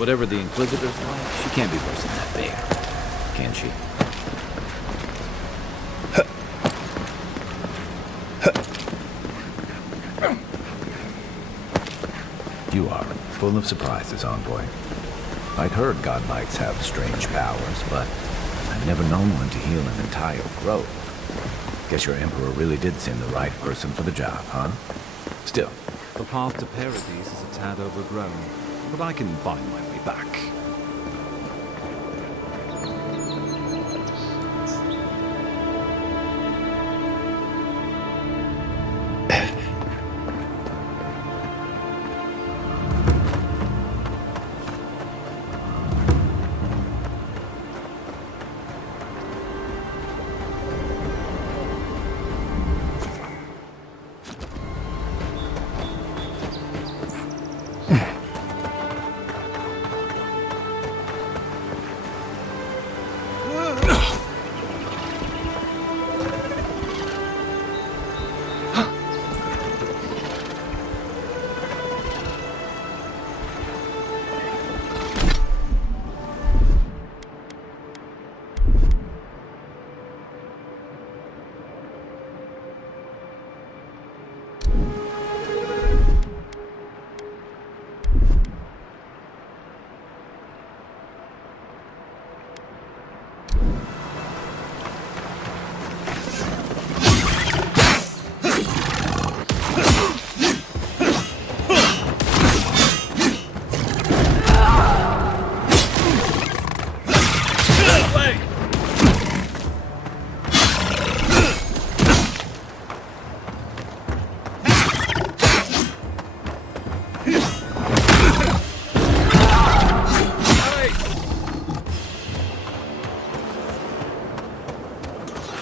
Whatever the Inquisitor's like, she can't be worse than that big, can she? You are full of surprises, Envoy. I'd heard godlikes have strange powers, but I've never known one to heal an entire grove. Guess your Emperor really did send the right person for the job, huh? Still. The path to Paradise is a tad overgrown, but I can find my way back.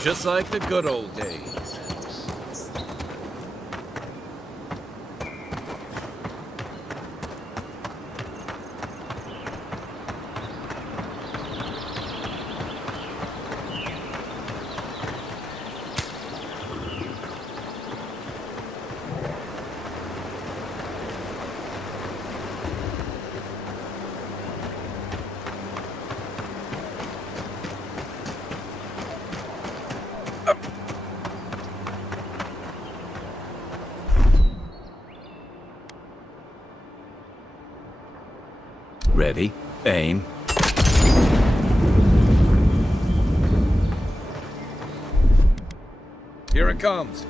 Just like the good old days. Ready, aim. Here it comes.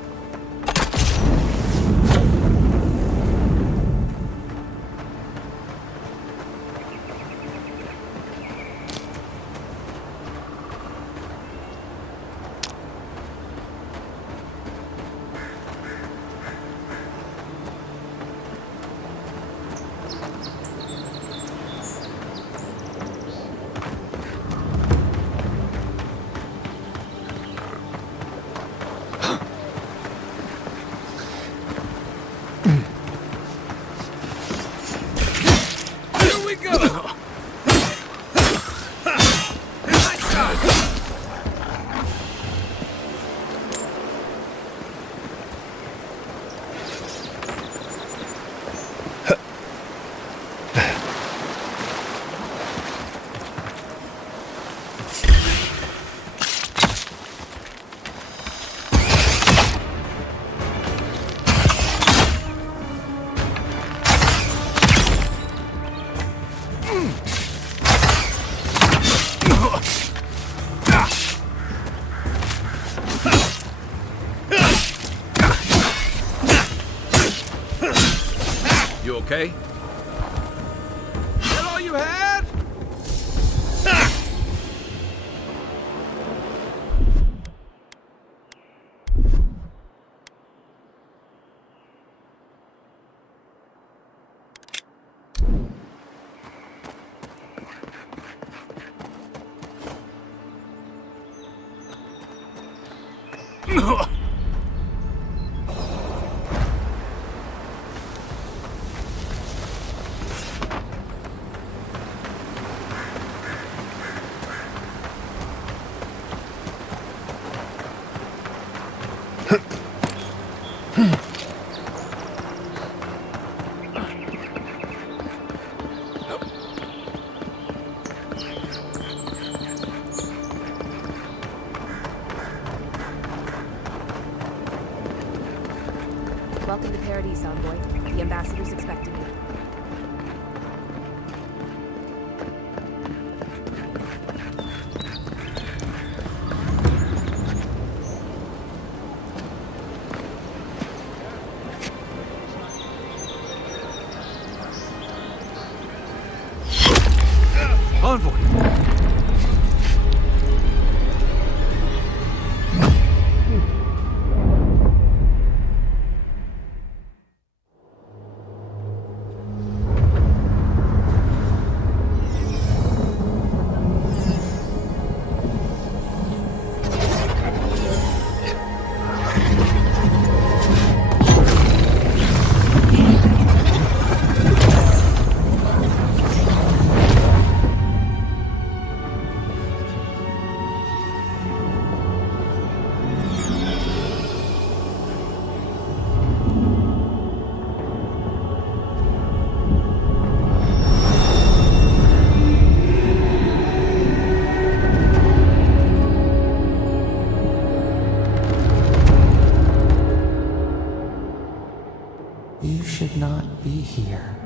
You okay? That all you had? Welcome to Paradise, Envoy. The ambassador's expecting you. Envoy! You should not be here.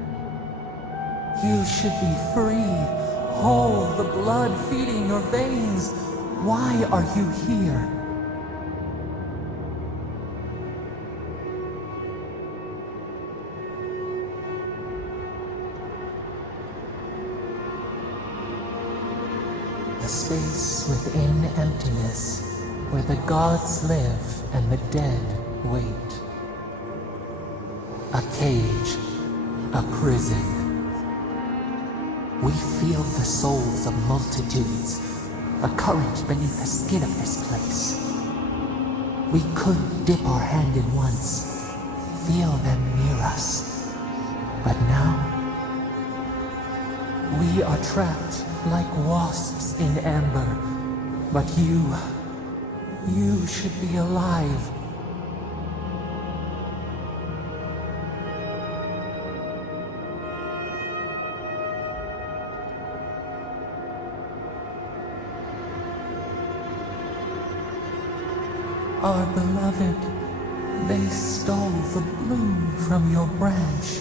You should be free, whole, the blood feeding your veins. Why are you here? A space within emptiness, where the gods live and the dead wait. A cage, a prison. We feel the souls of multitudes, a current beneath the skin of this place. We could dip our hand in once, feel them near us. But now, we are trapped like wasps in amber. But you should be alive. Our beloved, they stole the bloom from your branch.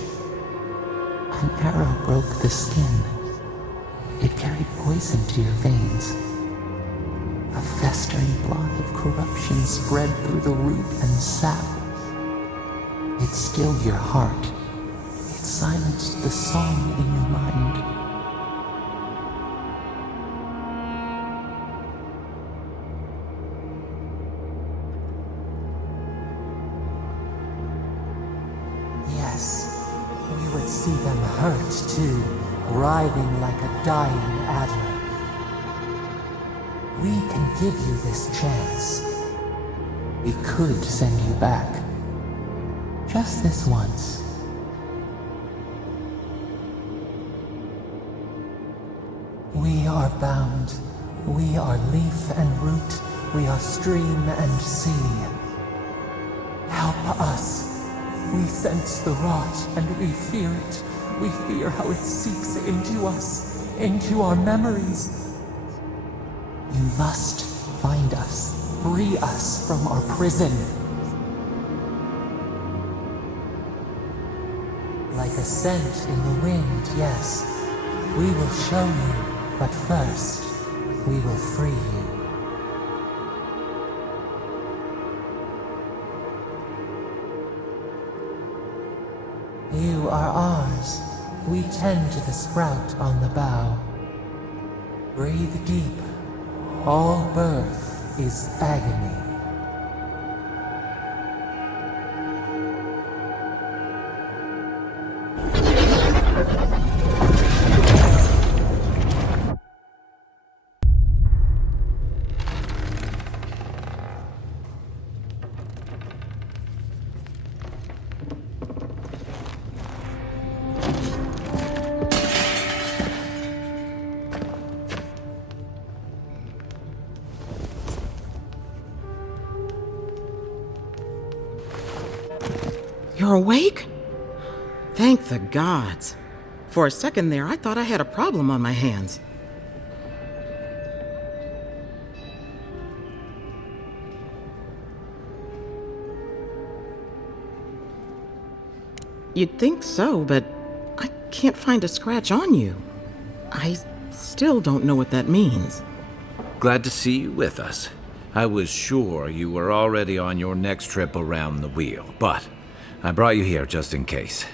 An arrow broke the skin. It carried poison to your veins. A festering blot of corruption spread through the root and sap. It stilled your heart. It silenced the song in your mind. Yes, we would see them hurt too, writhing like a dying adder. We can give you this chance. We could send you back. Just this once. We are bound. We are leaf and root. We are stream and sea. Help us. We sense the rot and we fear it. We fear how it seeps into us, into our memories. You must find us, free us from our prison. Like a scent in the wind, yes. We will show you, but first, we will free you. You are ours. We tend to the sprout on the bough. Breathe deep. All birth is agony. You're awake? Thank the gods. For a second there, I thought I had a problem on my hands. You'd think so, but I can't find a scratch on you. I still don't know what that means. Glad to see you with us. I was sure you were already on your next trip around the wheel, but I brought you here just in case.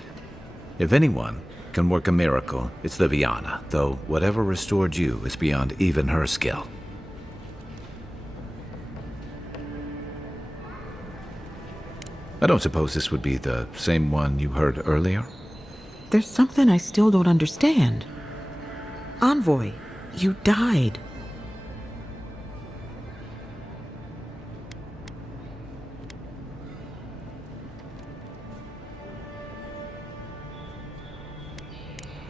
If anyone can work a miracle, it's Liviana, though whatever restored you is beyond even her skill. I don't suppose this would be the same one you heard earlier? There's something I still don't understand. Envoy, you died.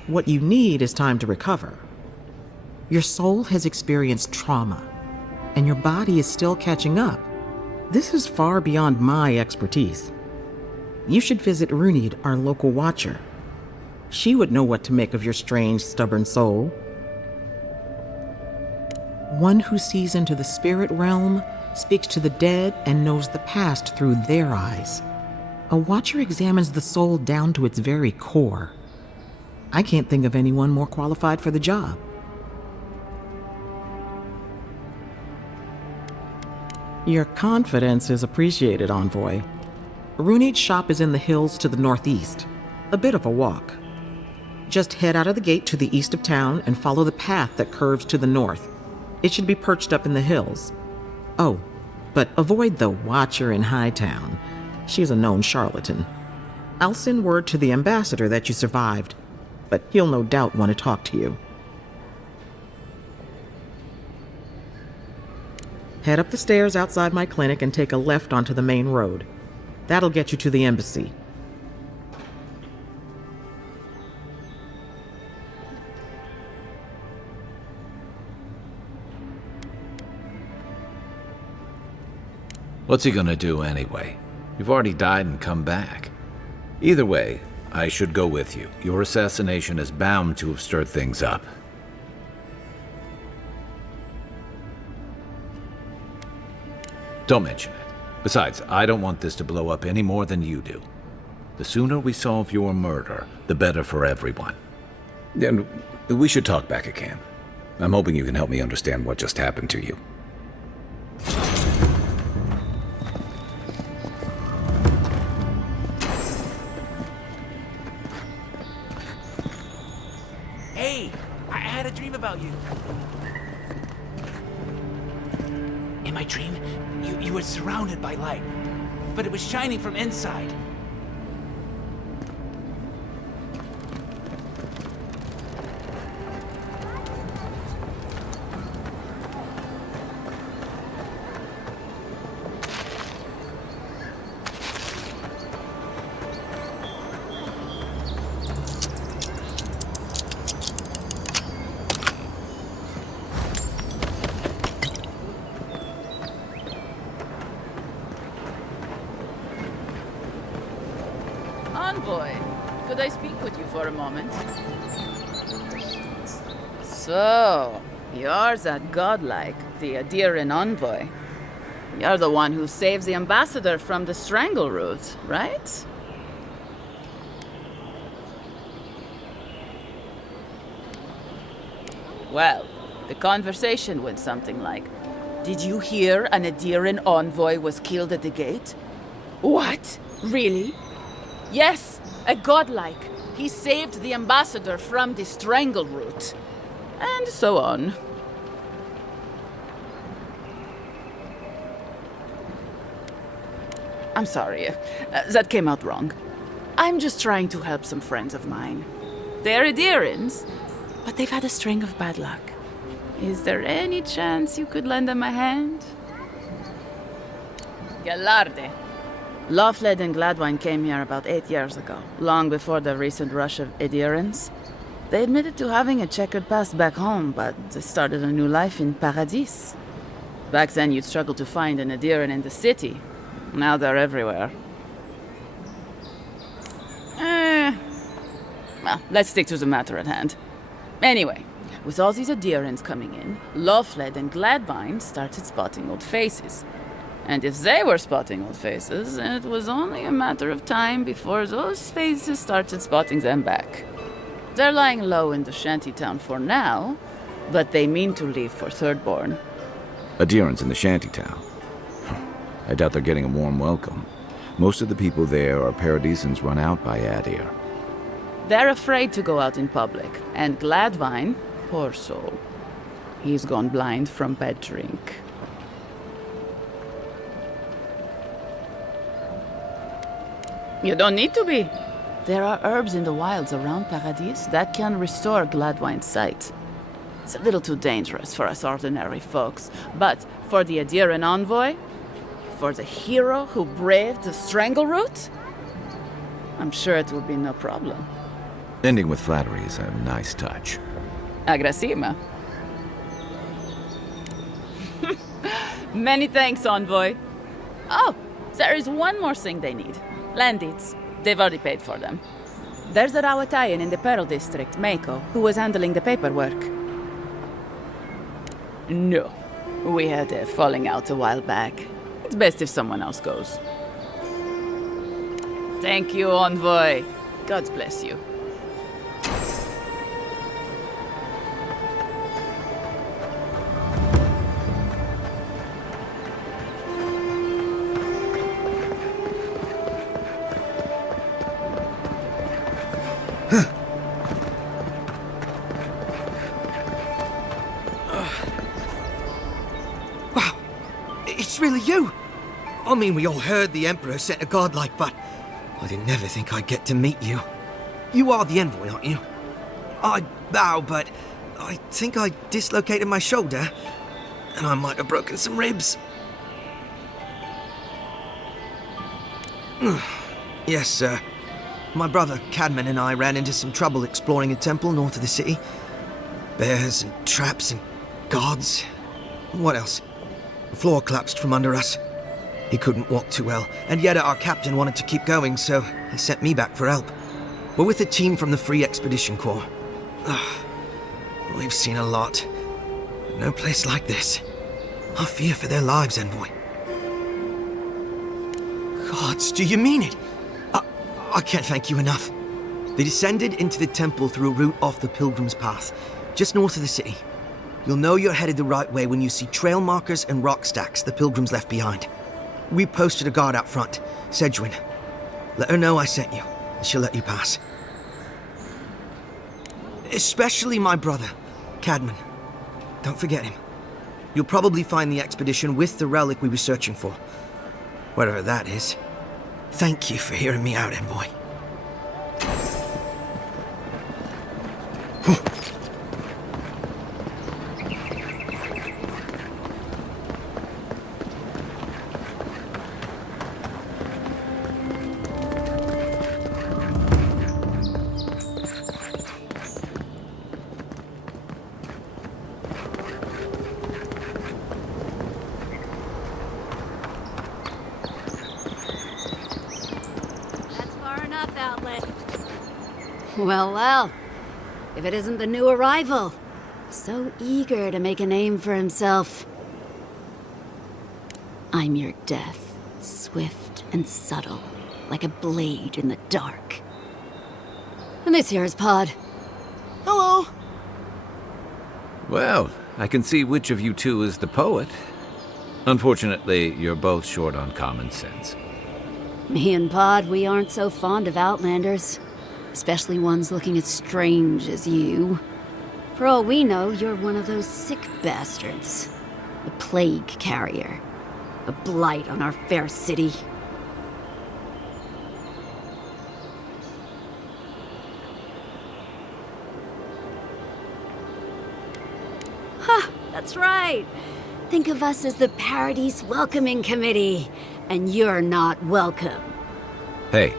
What you need is time to recover. Your soul has experienced trauma, and your body is still catching up. This is far beyond my expertise. You should visit Runid, our local watcher. She would know what to make of your strange, stubborn soul. One who sees into the spirit realm, speaks to the dead, and knows the past through their eyes. A watcher examines the soul down to its very core. I can't think of anyone more qualified for the job. Your confidence is appreciated, Envoy. Runid's shop is in the hills to the northeast. A bit of a walk. Just head out of the gate to the east of town and follow the path that curves to the north. It should be perched up in the hills. Oh, but avoid the Watcher in Hightown. She's a known charlatan. I'll send word to the ambassador that you survived, but he'll no doubt want to talk to you. Head up the stairs outside my clinic and take a left onto the main road. That'll get you to the embassy. What's he gonna do anyway? You've already died and come back. Either way, I should go with you. Your assassination is bound to have stirred things up. Don't mention it. Besides, I don't want this to blow up any more than you do. The sooner we solve your murder, the better for everyone. And we should talk back again. I'm hoping you can help me understand what just happened to you. Hey, I had a dream about you. In my dream, you were surrounded by light, but it was shining from inside. Envoy, could I speak with you for a moment? So, you're that godlike, the Adiran envoy. You're the one who saves the ambassador from the strangle root, right? Well, the conversation went something like, "Did you hear an Adiran envoy was killed at the gate?" "What? Really?" "Yes, a godlike. He saved the ambassador from the strangle root." And so on. I'm sorry, that came out wrong. I'm just trying to help some friends of mine. They're Adirans, but they've had a string of bad luck. Is there any chance you could lend them a hand? Galarde. Lawfled and Gladwine came here about 8 years ago, long before the recent rush of Adirans. They admitted to having a checkered past back home, but they started a new life in Paradis. Back then, you'd struggle to find an Adiran in the city. Now they're everywhere. Well, let's stick to the matter at hand. Anyway, with all these Adirans coming in, Lawfled and Gladwine started spotting old faces. And if they were spotting old faces, it was only a matter of time before those faces started spotting them back. They're lying low in the shantytown for now, but they mean to leave for Thirdborn. Adherents in the shantytown. I doubt they're getting a warm welcome. Most of the people there are paradisans run out by Adir. They're afraid to go out in public, and Gladwine, poor soul, he's gone blind from bad drink. You don't need to be. There are herbs in the wilds around Paradis that can restore Gladwine's sight. It's a little too dangerous for us ordinary folks, but for the Adiran envoy, for the hero who braved the Strangleroot, I'm sure it will be no problem. Ending with flattery is a nice touch. Agrasima. Many thanks, envoy. Oh, there is one more thing they need. Land deeds. They've already paid for them. There's a Rawatayan in the Pearl District, Mako, who was handling the paperwork. No. We had a falling out a while back. It's best if someone else goes. Thank you, envoy. God bless you. It's really you! I mean, we all heard the Emperor sent a godlike, but I didn't ever think I'd get to meet you. You are the envoy, aren't you? I bow, but I think I dislocated my shoulder, and I might have broken some ribs. Yes, sir. My brother Cadman and I ran into some trouble exploring a temple north of the city. Bears and traps and guards. What else? The floor collapsed from under us. He couldn't walk too well, and yet our captain wanted to keep going, so he sent me back for help. We're with a team from the Free Expedition Corps. We've seen a lot, but no place like this. I fear for their lives, envoy. Gods, do you mean it? I can't thank you enough. They descended into the temple through a route off the Pilgrim's Path, just north of the city. You'll know you're headed the right way when you see trail markers and rock stacks the Pilgrims left behind. We posted a guard out front, Sedgwin. Let her know I sent you, and she'll let you pass. Especially my brother, Cadman. Don't forget him. You'll probably find the expedition with the relic we were searching for. Whatever that is. Thank you for hearing me out, envoy. Well, well. If it isn't the new arrival. So eager to make a name for himself. I'm your death, swift and subtle, like a blade in the dark. And this here is Pod. Hello. Well, I can see which of you two is the poet. Unfortunately, you're both short on common sense. Me and Pod, we aren't so fond of Outlanders. Especially ones looking as strange as you. For all we know, you're one of those sick bastards. A plague carrier. A blight on our fair city. Ha! That's right! Think of us as the Paradise Welcoming Committee. And you're not welcome. Hey,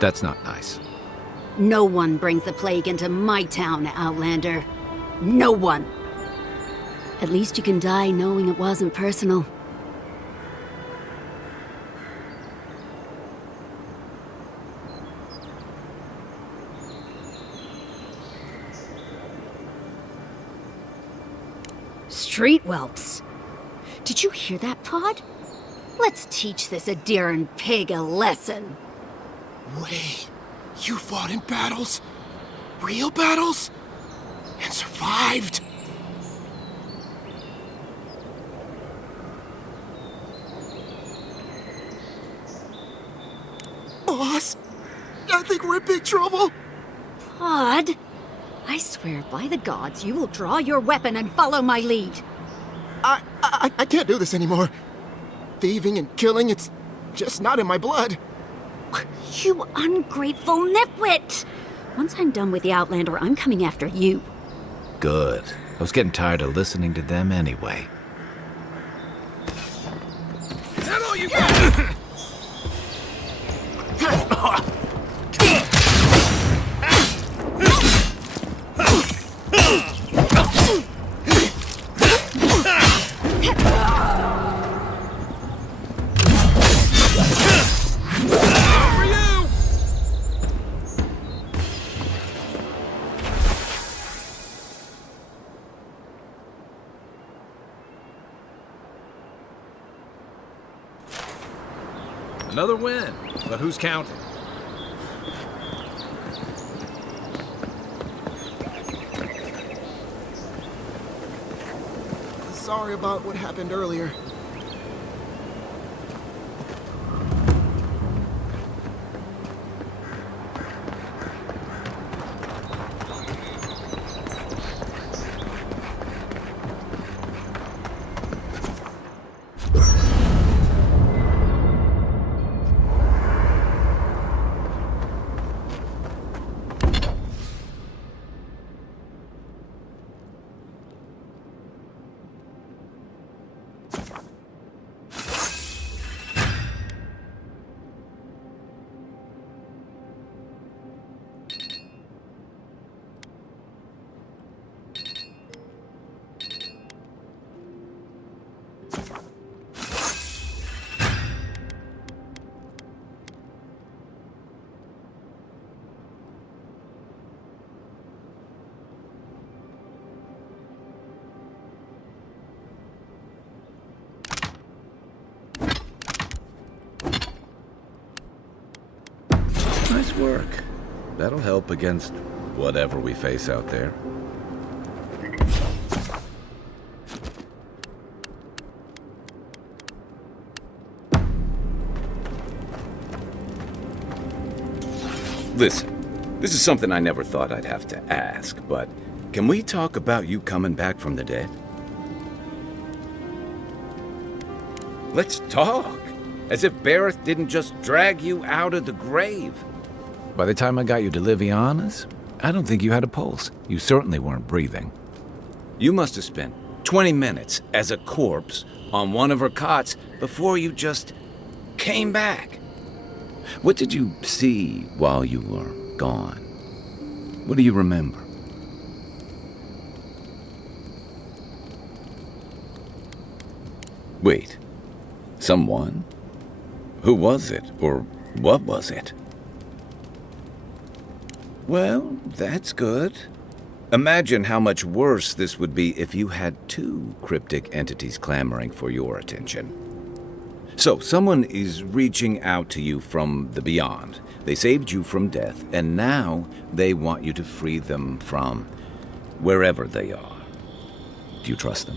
that's not nice. No one brings the plague into my town, Outlander. No one. At least you can die knowing it wasn't personal. Street whelps. Did you hear that, Pod? Let's teach this Adiran pig a lesson. Wait, you fought in battles? Real battles? And survived? Boss, I think we're in big trouble. Pod, I swear by the gods you will draw your weapon and follow my lead. I can't do this anymore. Thieving and killing, it's just not in my blood. You ungrateful nitwit! Once I'm done with the Outlander, I'm coming after you. Good. I was getting tired of listening to them anyway. Is that all you got? Another win, but who's counting? Sorry about what happened earlier. Nice work. That'll help against whatever we face out there. Listen, this is something I never thought I'd have to ask, but can we talk about you coming back from the dead? Let's talk. As if Bareth didn't just drag you out of the grave. By the time I got you to Liviana's, I don't think you had a pulse. You certainly weren't breathing. You must have spent 20 minutes as a corpse on one of her cots before you just came back. What did you see while you were gone? What do you remember? Wait, someone? Who was it, or what was it? Well, that's good. Imagine how much worse this would be if you had two cryptic entities clamoring for your attention. So, someone is reaching out to you from the beyond. They saved you from death, and now they want you to free them from wherever they are. Do you trust them?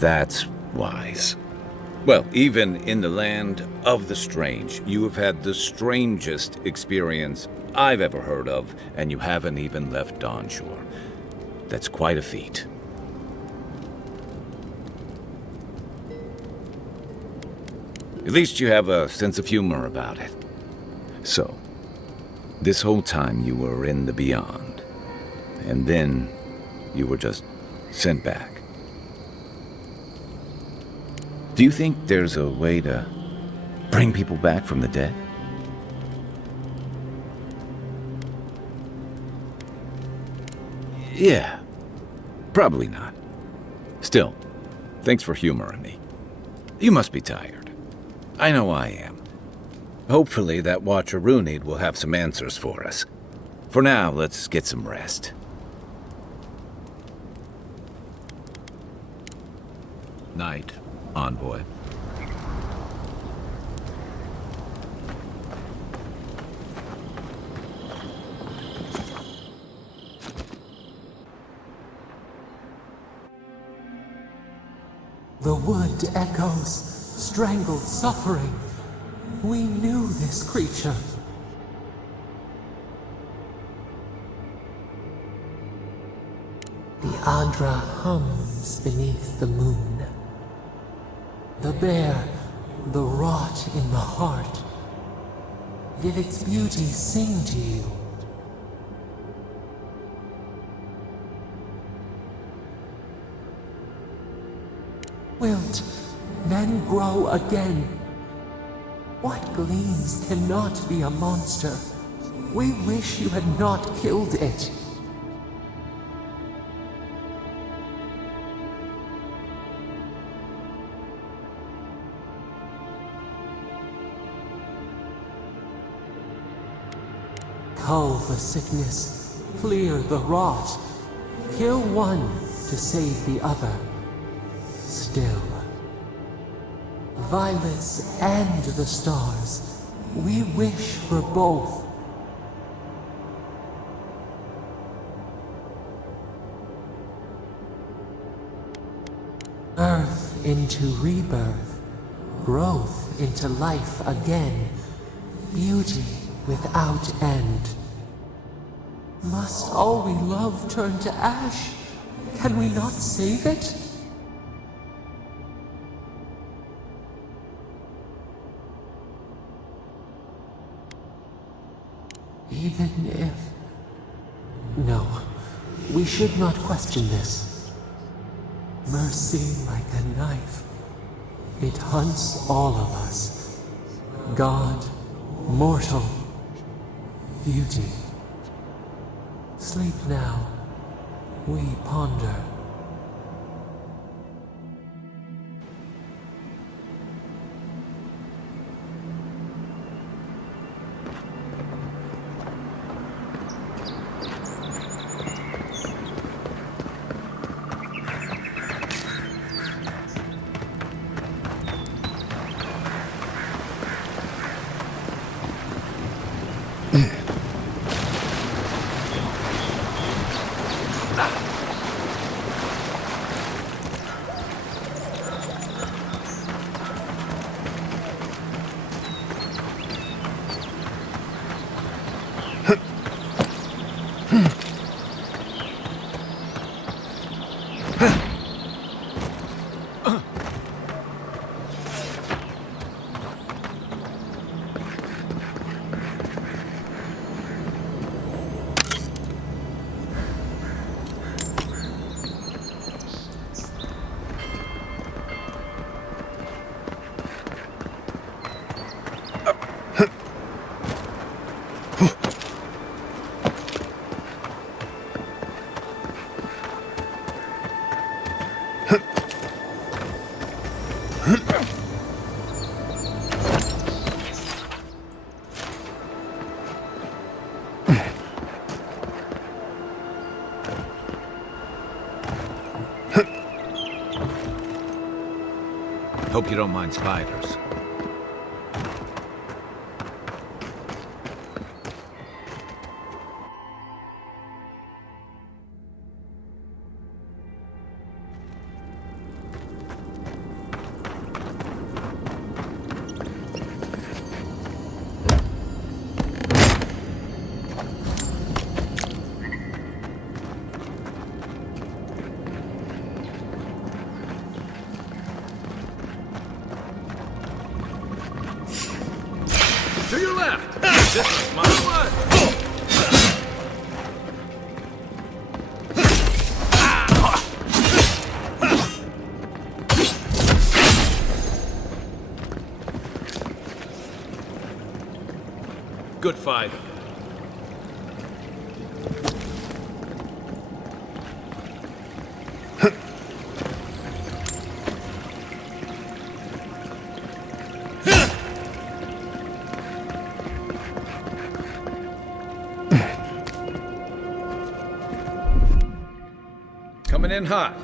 That's wise. Well, even in the land of the strange, you have had the strangest experience I've ever heard of, and you haven't even left Dawnshore. That's quite a feat. At least you have a sense of humor about it. So, this whole time you were in the beyond, and then you were just sent back. Do you think there's a way to bring people back from the dead? Yeah, probably not. Still, thanks for humoring me. You must be tired. I know I am. Hopefully that Watcher Runid will have some answers for us. For now, let's get some rest. Night, envoy. The wood echoes, strangled suffering. We knew this creature. The Adra hums beneath the moon. The bear, the rot in the heart. Did its beauty sing to you? Wilt then grow again. What gleams cannot be a monster? We wish you had not killed it. Cull the sickness, clear the rot, kill one to save the other. Still, violets and the stars, we wish for both. Earth into rebirth, growth into life again, beauty without end. Must all we love turn to ash? Can we not save it? Even if... No, we should not question this. Mercy like a knife. It hunts all of us. God, mortal, beauty. Sleep now. We ponder. Hope you don't mind spiders. To your left! This is my blood! Good fight. Coming in hot.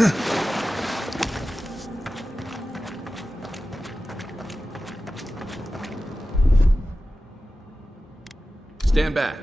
Stand back.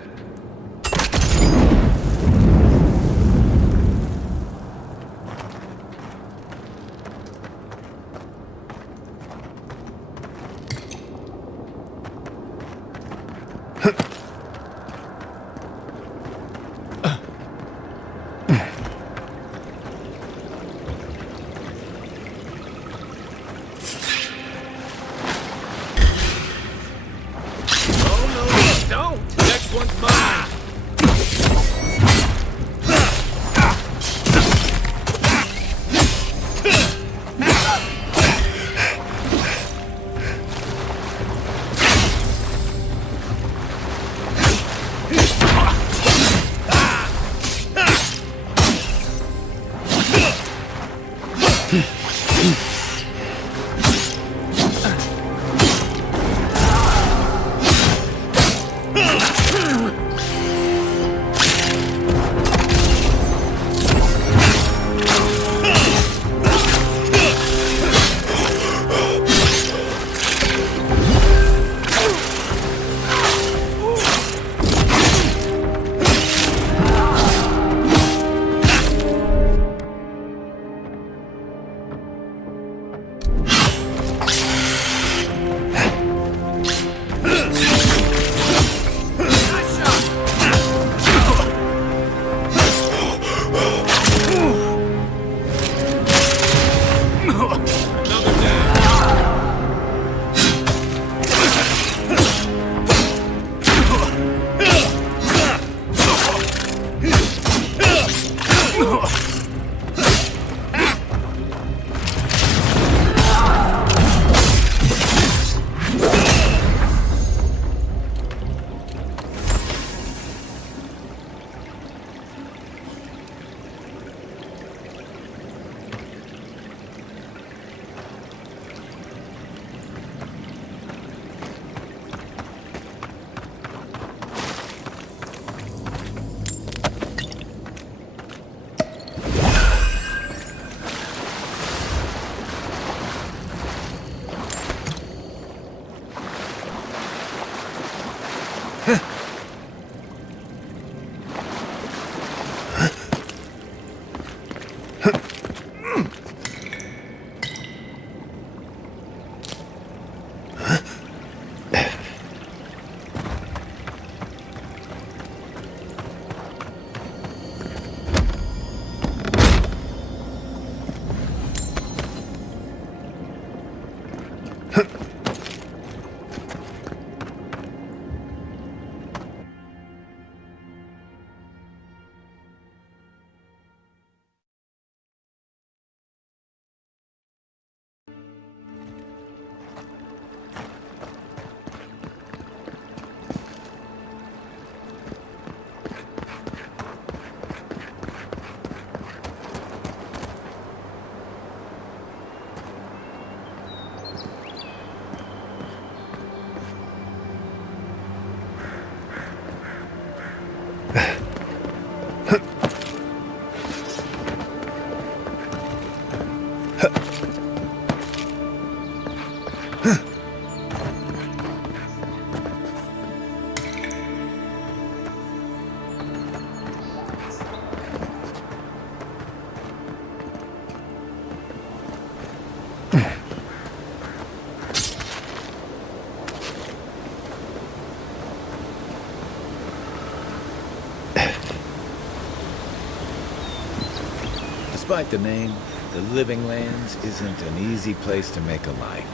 Despite the name, the Living Lands isn't an easy place to make a life,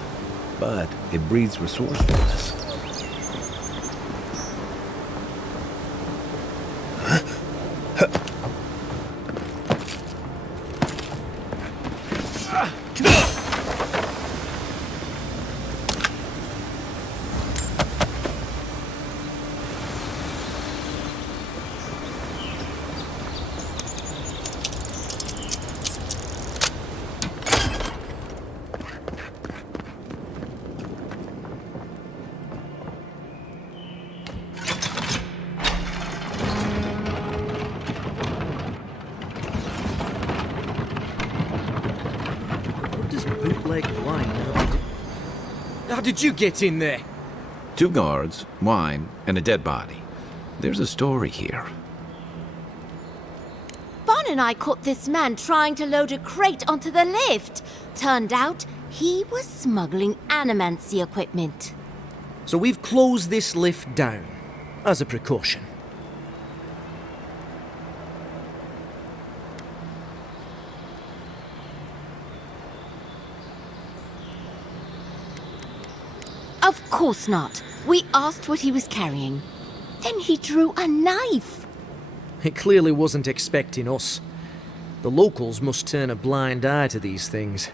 but it breeds resourcefulness. lake of wine. How did you get in there? 2 guards, wine, and a dead body. There's a story here. Bon and I caught this man trying to load a crate onto the lift. Turned out he was smuggling animancy equipment. So we've closed this lift down, as a precaution. Of course not. We asked what he was carrying. Then he drew a knife. It clearly wasn't expecting us. The locals must turn a blind eye to these things.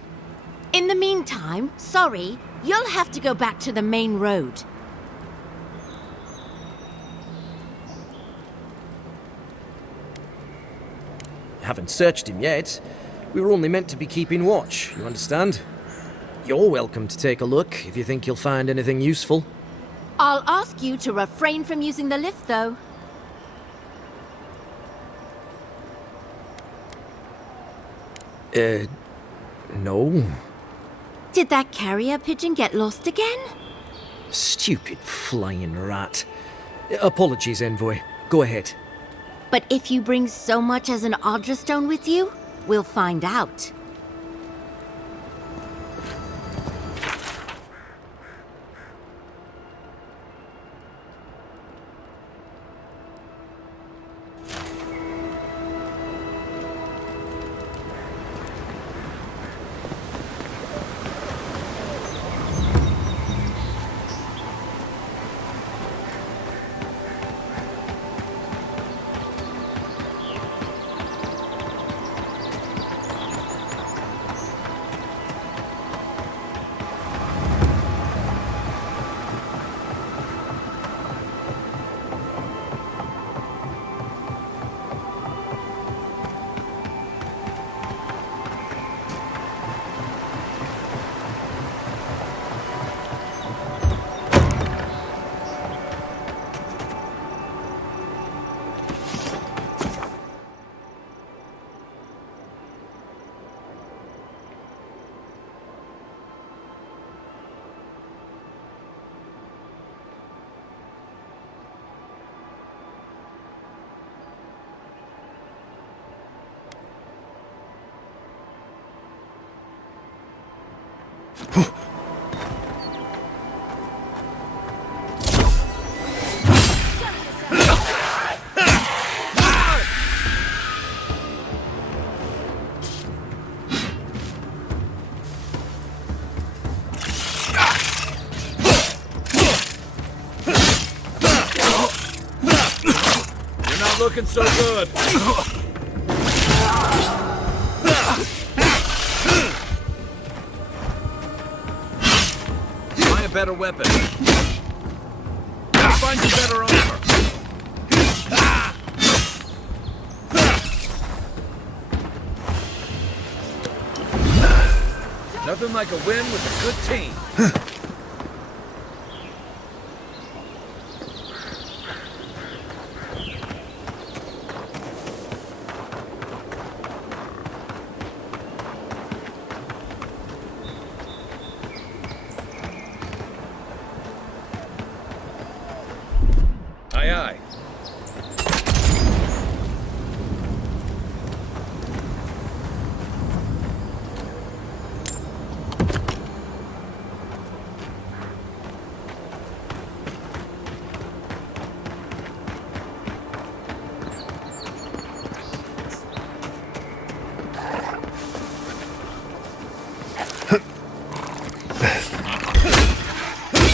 In the meantime, sorry, you'll have to go back to the main road. Haven't searched him yet. We were only meant to be keeping watch, you understand? You're welcome to take a look if you think you'll find anything useful. I'll ask you to refrain from using the lift, though. No. Did that carrier pigeon get lost again? Stupid flying rat. Apologies, Envoy. Go ahead. But if you bring so much as an Audra stone with you, we'll find out. Looking so good. Find a better weapon. Find you better armor. Nothing like a win with a good team. Aye, aye.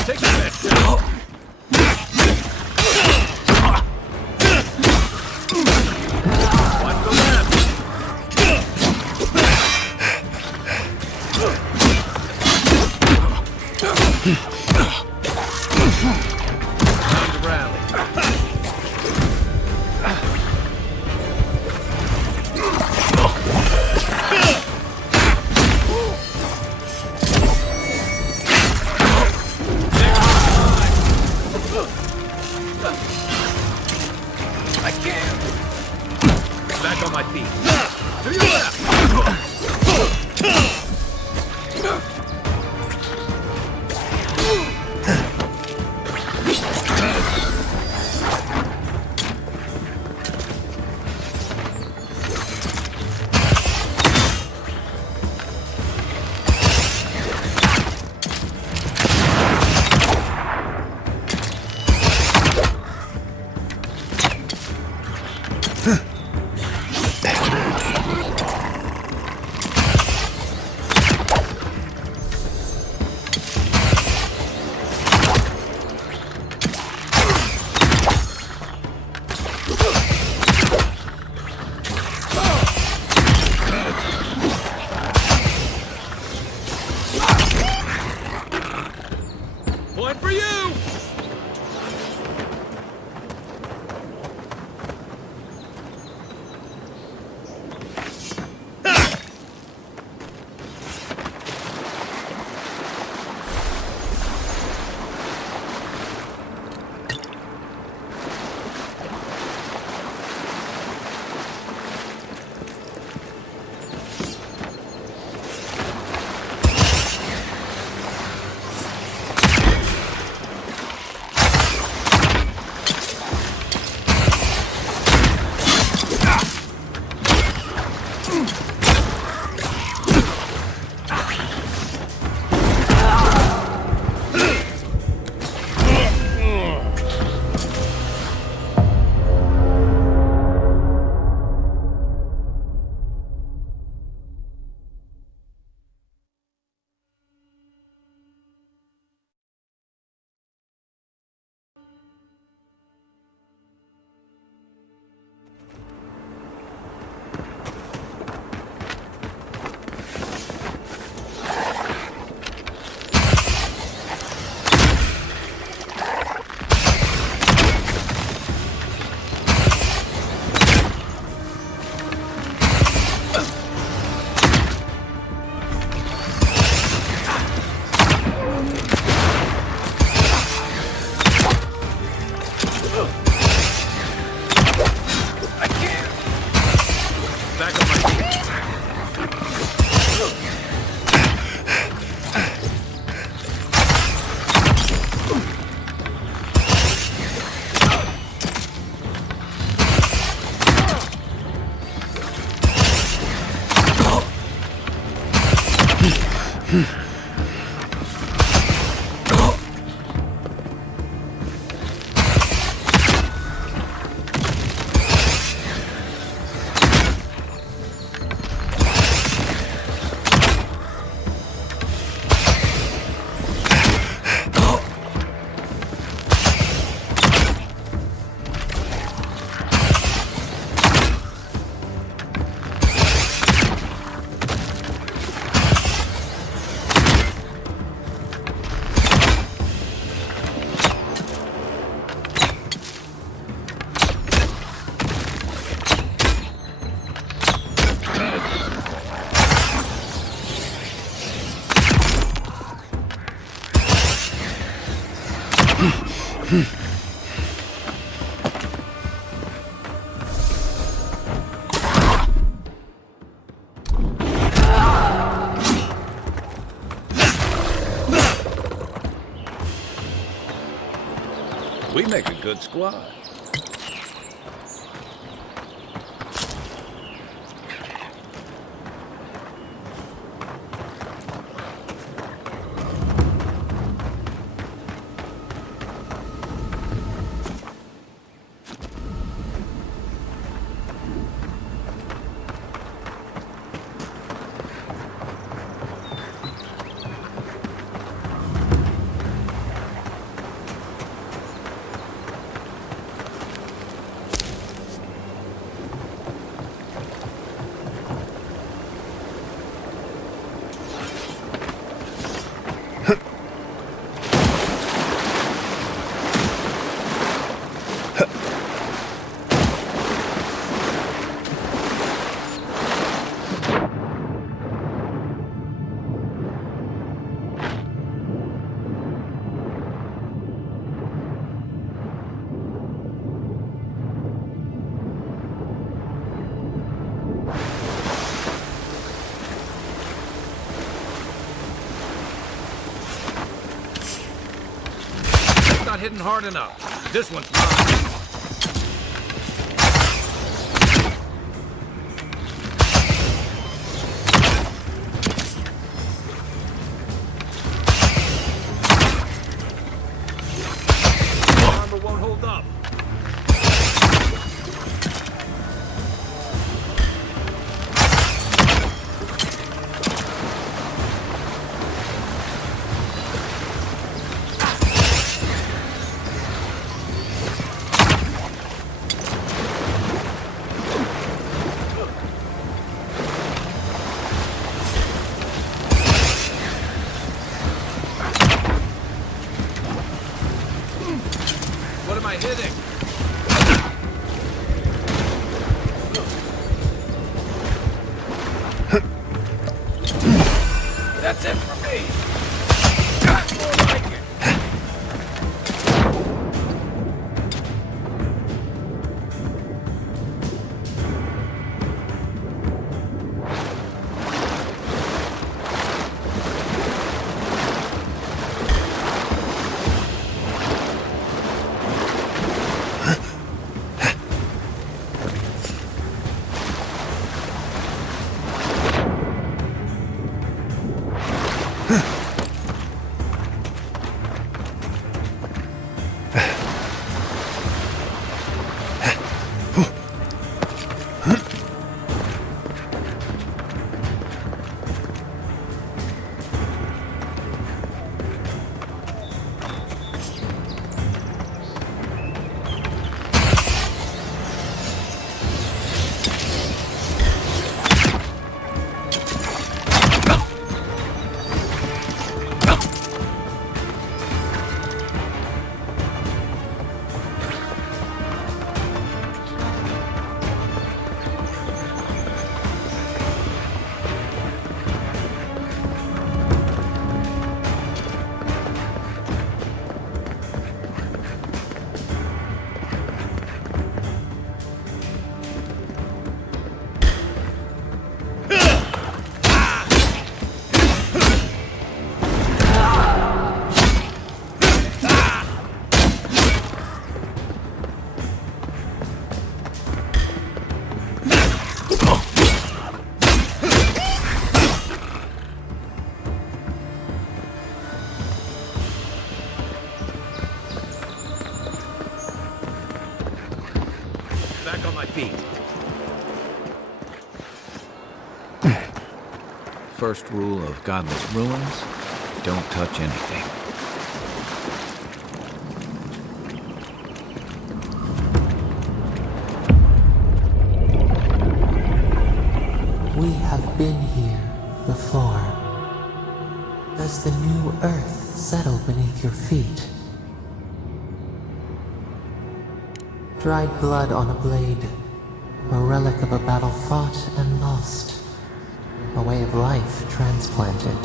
Take that. I can't. Back on my feet. To your left. We make a good squad. Not hitting hard enough. This one's mine. Armor won't hold up. What am I hitting? That's it for me. Got more like it. Back on my feet. First rule of Godless Ruins, don't touch anything. We have been here before. Does the new earth settle beneath your feet? Dried blood on a blade, a relic of a battle fought and lost, a way of life transplanted.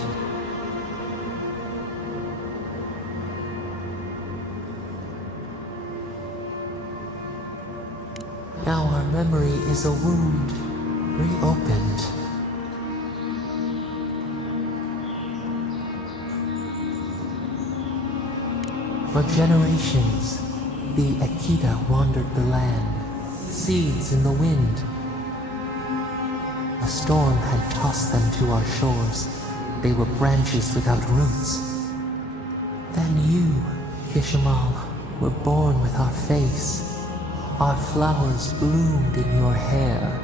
Now our memory is a wound, reopened. For generations, The Akita wandered the land, seeds in the wind. A storm had tossed them to our shores. They were branches without roots. Then you, Kishimal, were born with our face. Our flowers bloomed in your hair.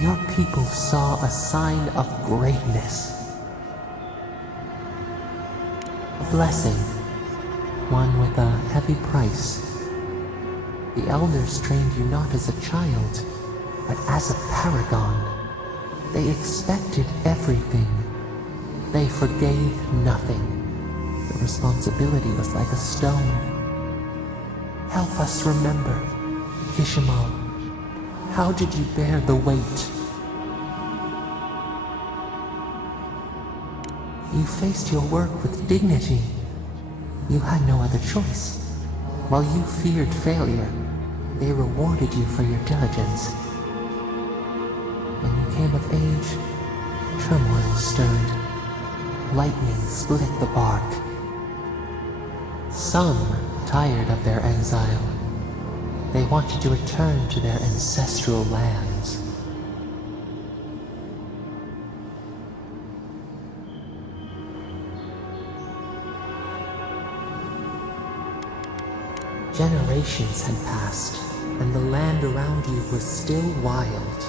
Your people saw a sign of greatness. A blessing, one with a heavy price. The elders trained you not as a child, but as a paragon. They expected everything. They forgave nothing. The responsibility was like a stone. Help us remember, Kishimal. How did you bear the weight? You faced your work with dignity. You had no other choice. While you feared failure, they rewarded you for your diligence. When you came of age, turmoil stirred. Lightning split the bark. Some tired of their exile. They wanted to return to their ancestral lands. Generations had passed, and the land around you was still wild.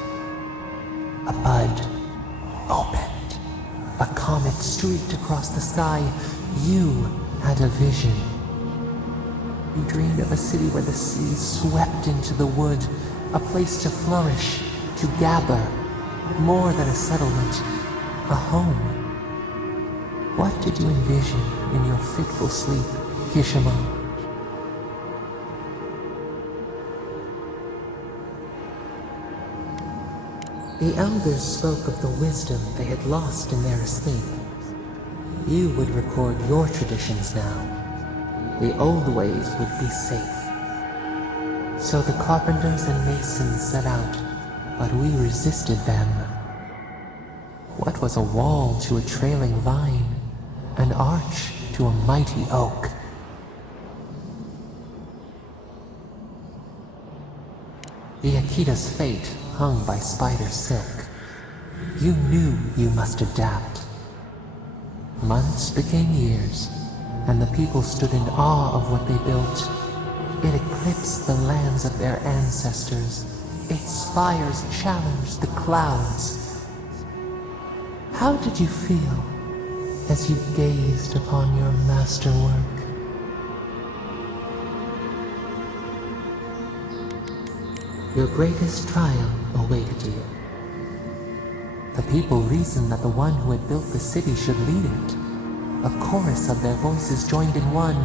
A bud opened. A comet streaked across the sky. You had a vision. You dreamed of a city where the sea swept into the wood, a place to flourish, to gather, more than a settlement, a home. What did you envision in your fitful sleep, Kishimal? The elders spoke of the wisdom they had lost in their escape. You would record your traditions now. The old ways would be safe. So the carpenters and masons set out, but we resisted them. What was a wall to a trailing vine, an arch to a mighty oak? The Akita's fate hung by spider silk. You knew you must adapt. Months became years, and the people stood in awe of what they built. It eclipsed the lands of their ancestors. Its spires challenged the clouds. How did you feel as you gazed upon your masterwork? Your greatest trial awaited you. The people reasoned that the one who had built the city should lead it. A chorus of their voices joined in one.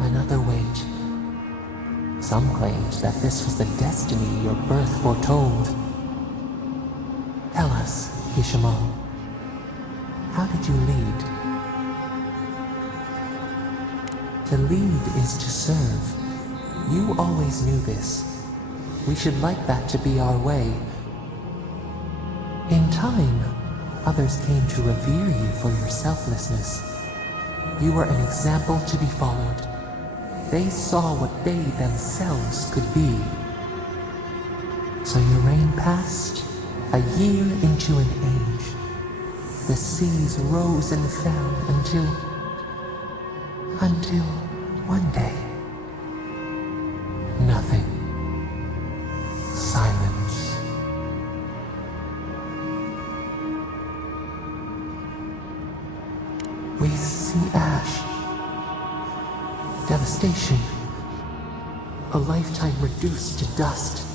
Another wait. Some claimed that this was the destiny your birth foretold. Tell us, Kishimal, how did you lead? To lead is to serve. You always knew this. We should like that to be our way. In time, others came to revere you for your selflessness. You were an example to be followed. They saw what they themselves could be. So your reign passed, a year into an age. The seas rose and fell until one day, nothing. Silence. We see ash, devastation, a lifetime reduced to dust.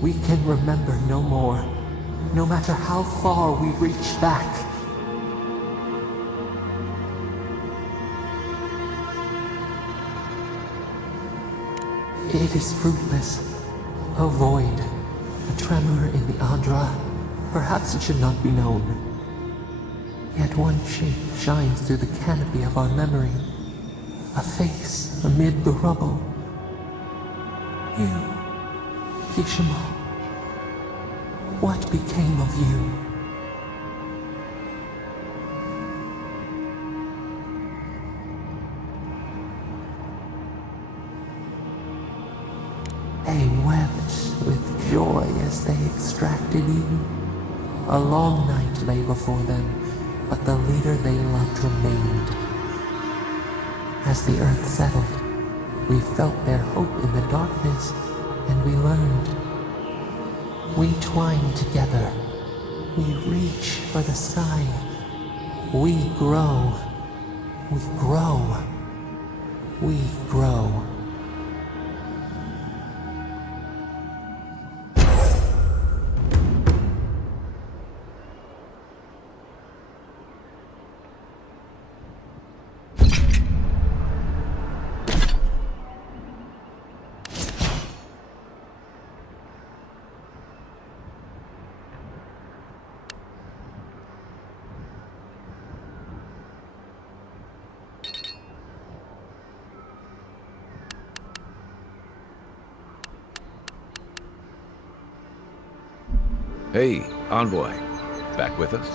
We can remember no more, no matter how far we reach back. It is fruitless. A void, a tremor in the Adra. Perhaps it should not be known. Yet one shape shines through the canopy of our memory. A face amid the rubble. You, Kishimal. What became of you? They wept with joy as they extracted you. A long night lay before them, but the leader they loved remained. As the earth settled, we felt their hope in the darkness, and we learned. We twine together. We reach for the sky. We grow. We grow. We grow. Hey, Envoy. Back with us?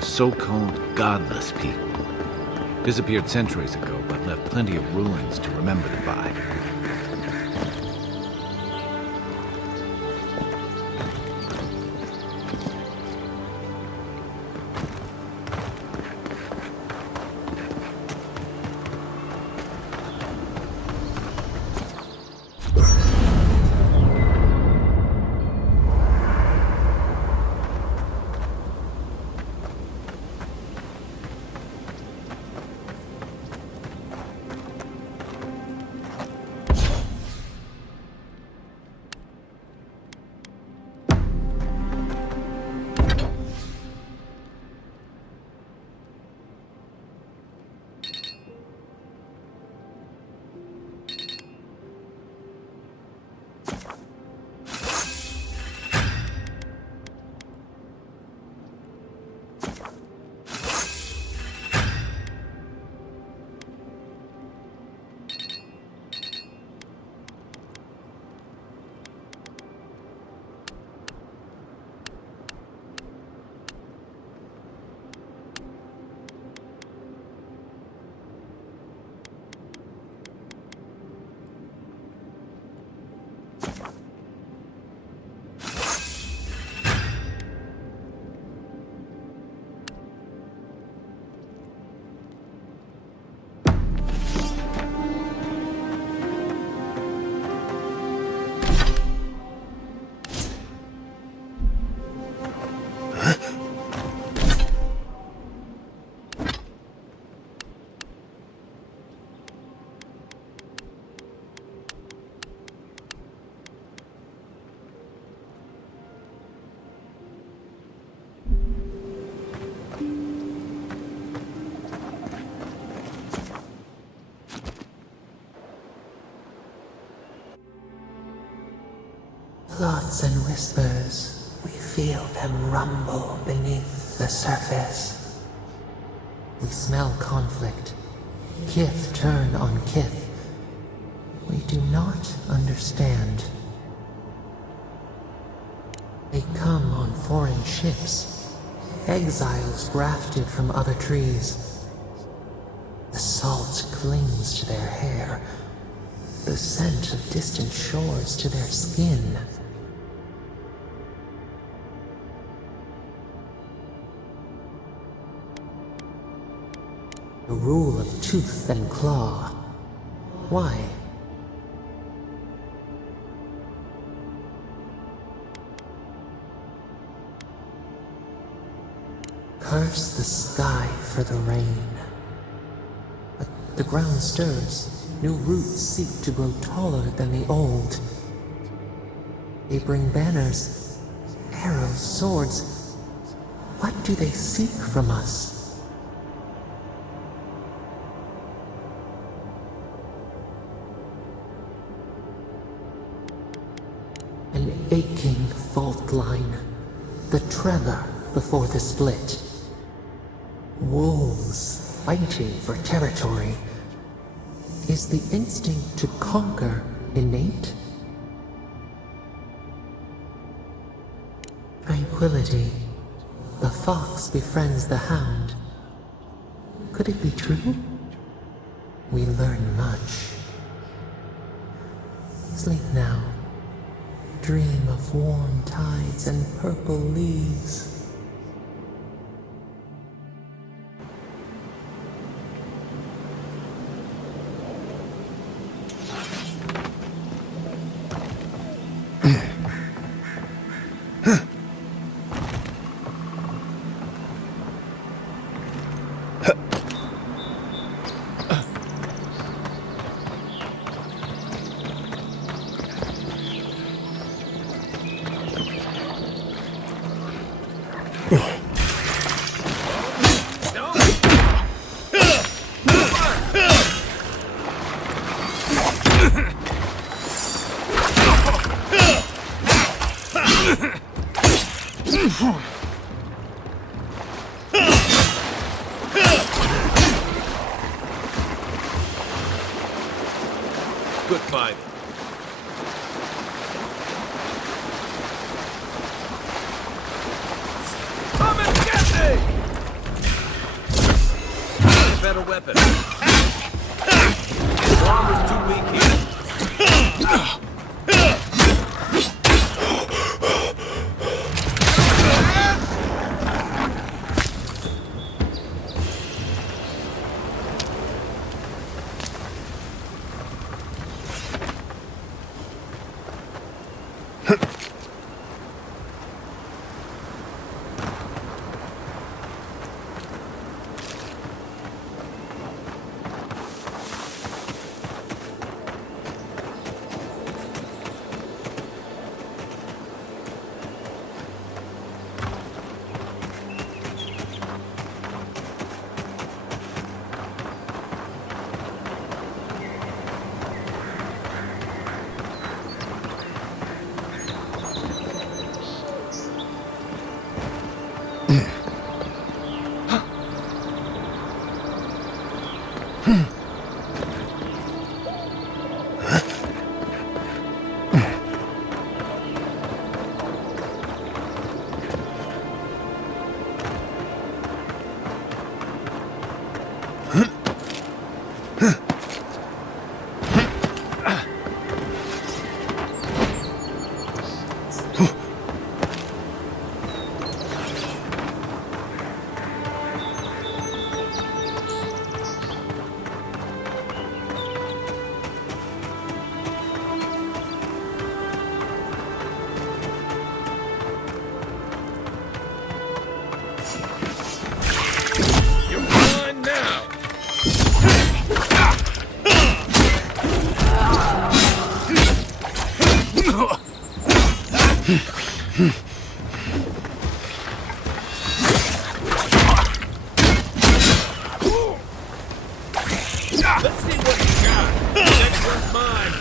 The so-called godless people. Disappeared centuries ago, but left plenty of ruins to remember it by. Thoughts and whispers, we feel them rumble beneath the surface. We smell conflict. Kith turn on kith. We do not understand. They come on foreign ships, exiles grafted from other trees. The salt clings to their hair, the scent of distant shores to their skin. The rule of tooth and claw. Why? Curse the sky for the rain. But the ground stirs. New roots seek to grow taller than the old. They bring banners, arrows, swords. What do they seek from us? An aching fault line, the tremor before the split. Wolves fighting for territory. Is the instinct to conquer innate? Tranquility. The fox befriends the hound. Could it be true? We learn much. Sleep now. Dream of warm tides and purple leaves. Good fight. Come and get me! Better weapon. Your armor's too weak here. Let's see what you got. Next one's mine.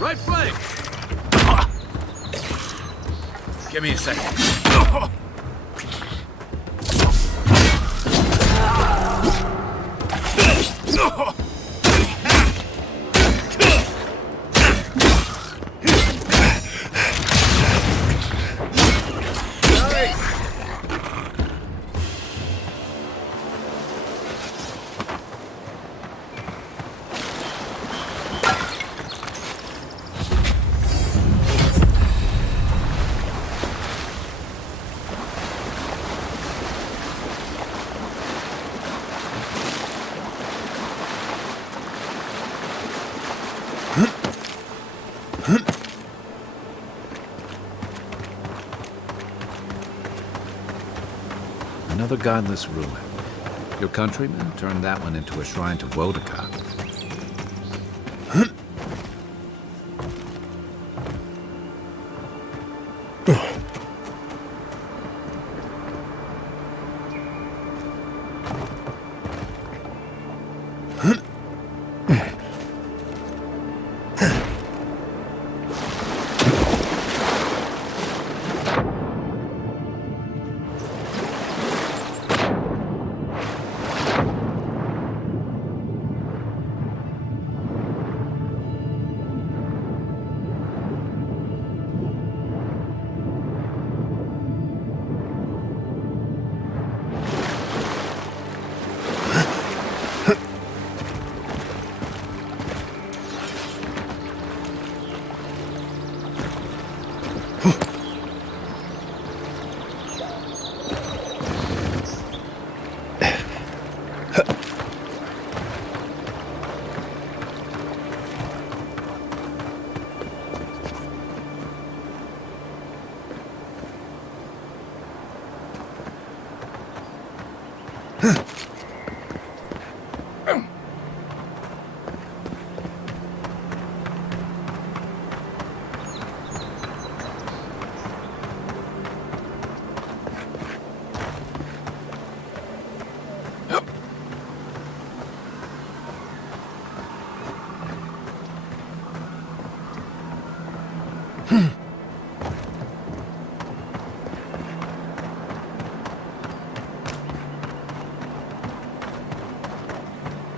Right flank! Give me a second. another godless ruin. Your countrymen turned that one into a shrine to Wodaka.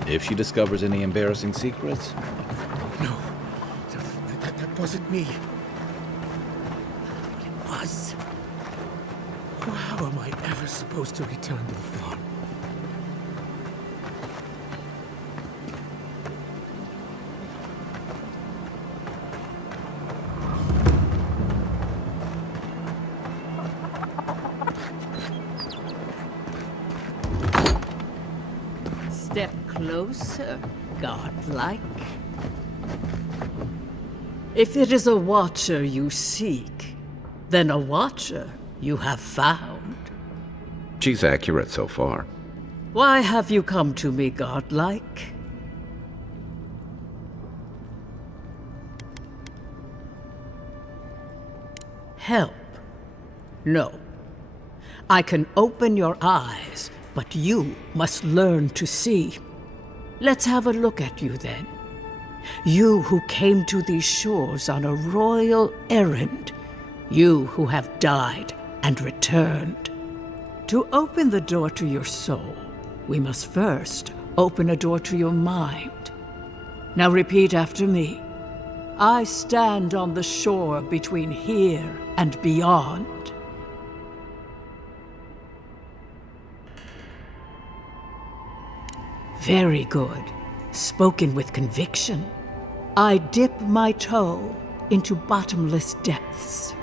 If she discovers any embarrassing secrets? No, that wasn't me. It was. How am I ever supposed to return to the farm? Step closer, godlike. If it is a watcher you seek, then a watcher you have found. She's accurate so far. Why have you come to me, godlike? Help? No. I can open your eyes, but you must learn to see. Let's have a look at you then. You who came to these shores on a royal errand. You who have died and returned. To open the door to your soul, we must first open a door to your mind. Now repeat after me. I stand on the shore between here and beyond. Very good. Spoken with conviction. I dip my toe into bottomless depths.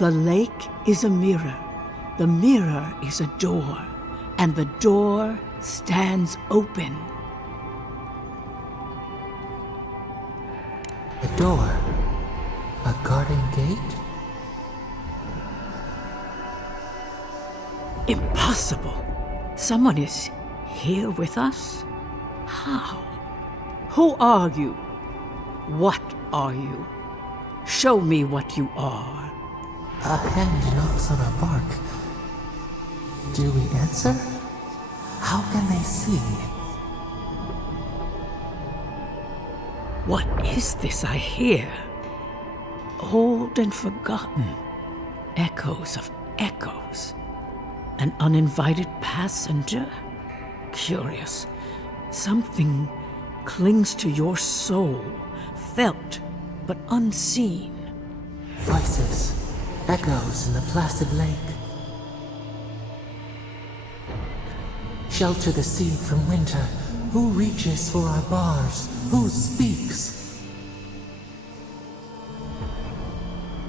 The lake is a mirror. The mirror is a door. And the door stands open. A door? A garden gate? Impossible. Someone is here with us? How? Who are you? What are you? Show me what you are. A hand knocks on our bark. Do we answer? How can they see? What is this I hear? Old and forgotten. Echoes of echoes. An uninvited passenger? Curious. Something clings to your soul, felt but unseen. Voices, echoes in the placid lake. Shelter the seed from winter. Who reaches for our bars? Who speaks?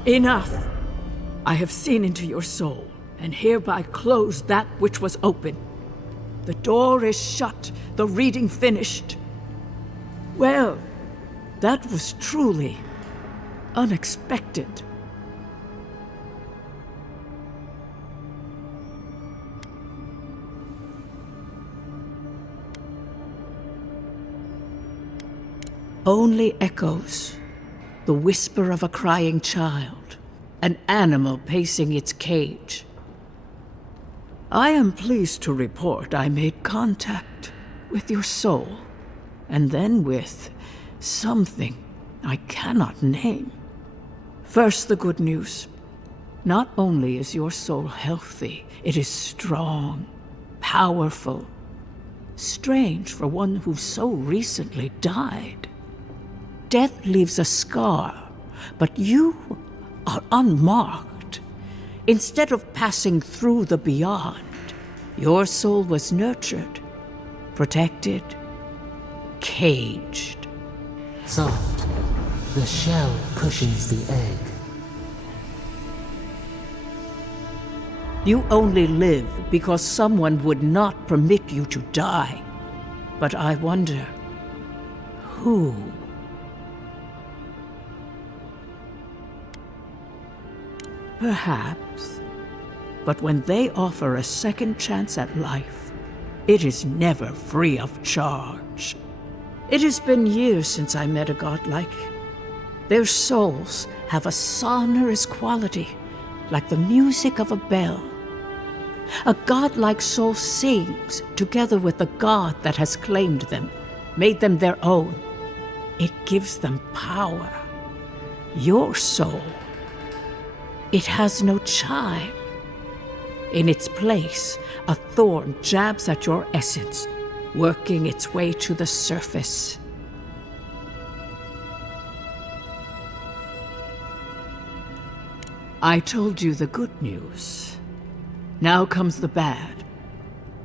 Enough! I have seen into your soul, and hereby close that which was open. The door is shut, the reading finished. Well, that was truly unexpected. only echoes, the whisper of a crying child, an animal pacing its cage. I am pleased to report I made contact with your soul, and then with something I cannot name. First, the good news. Not only is your soul healthy, it is strong, powerful. Strange for one who so recently died. Death leaves a scar, but you are unmarked. Instead of passing through the beyond, your soul was nurtured, protected, caged. Soft. The shell cushions the egg. You only live because someone would not permit you to die. But I wonder, who? Perhaps. But when they offer a second chance at life, it is never free of charge. It has been years since I met a godlike. Their souls have a sonorous quality, like the music of a bell. A godlike soul sings together with the god that has claimed them, made them their own. It gives them power. Your soul, it has no chime. In its place, a thorn jabs at your essence, working its way to the surface. I told you the good news. Now comes the bad,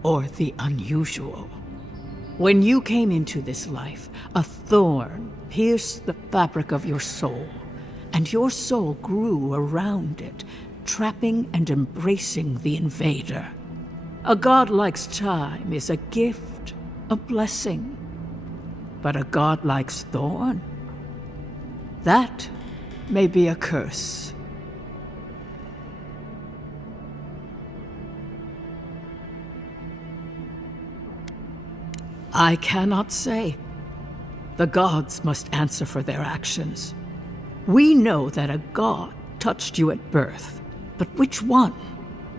or the unusual. When you came into this life, a thorn pierced the fabric of your soul, and your soul grew around it, trapping and embracing the invader. A godlike's chime is a gift, a blessing. But a godlike's thorn? That may be a curse. I cannot say. The gods must answer for their actions. We know that a god touched you at birth, but which one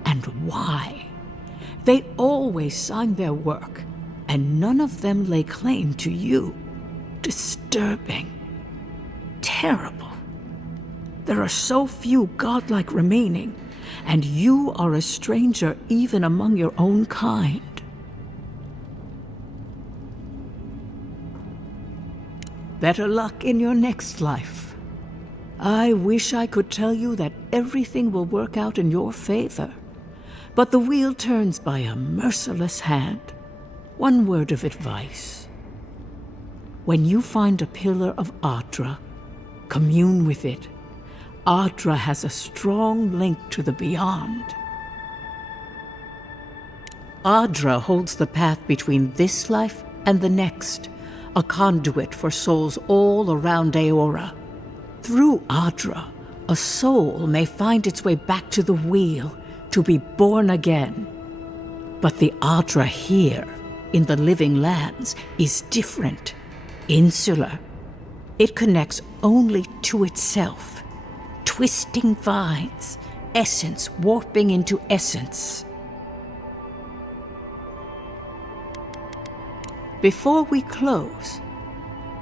and why? They always signed their work, and none of them lay claim to you. Disturbing. Terrible. There are so few godlike remaining, and you are a stranger even among your own kind. Better luck in your next life. I wish I could tell you that everything will work out in your favor, but the wheel turns by a merciless hand. One word of advice. When you find a pillar of Adra, commune with it. Adra has a strong link to the beyond. Adra holds the path between this life and the next, a conduit for souls all around Aora. Through Adra, a soul may find its way back to the wheel to be born again. But the Adra here, in the living lands, is different, insular. It connects only to itself, twisting vines, essence warping into essence. Before we close,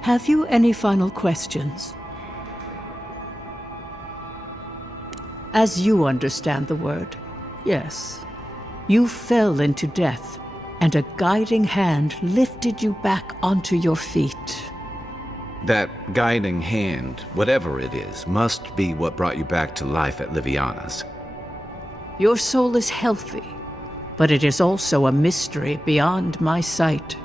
have you any final questions? As you understand the word, yes. You fell into death, and a guiding hand lifted you back onto your feet. That guiding hand, whatever it is, must be what brought you back to life at Liviana's. Your soul is healthy, but it is also a mystery beyond my sight.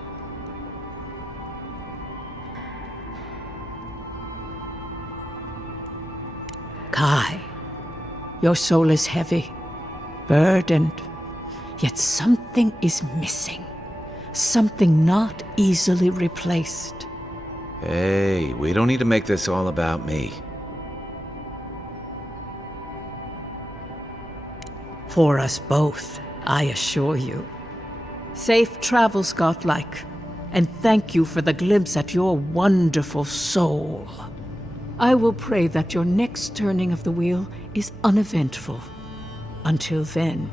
Kai, your soul is heavy, burdened, yet something is missing. Something not easily replaced. Hey, we don't need to make this all about me. For us both, I assure you. Safe travels, godlike. and thank you for the glimpse at your wonderful soul. I will pray that your next turning of the wheel is uneventful. Until then,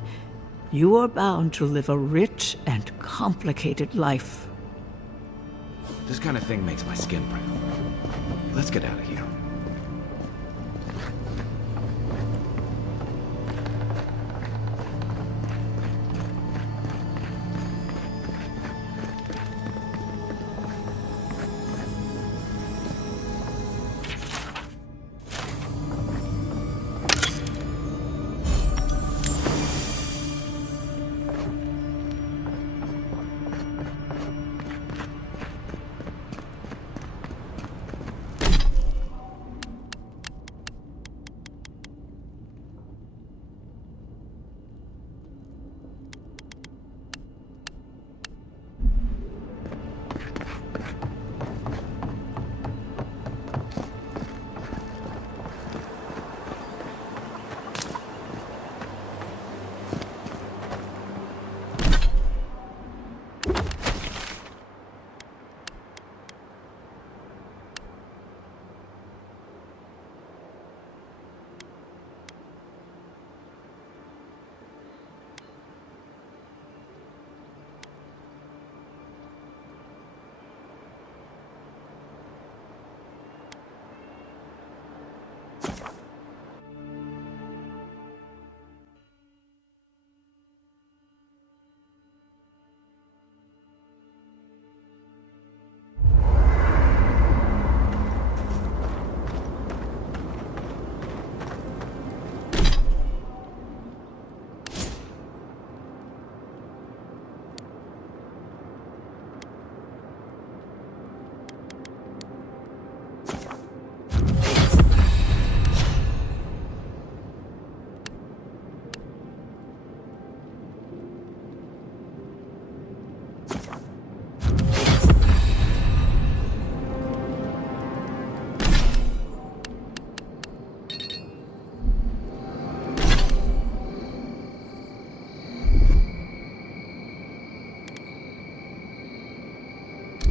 you are bound to live a rich and complicated life. This kind of thing makes my skin prickle. Let's get out of here.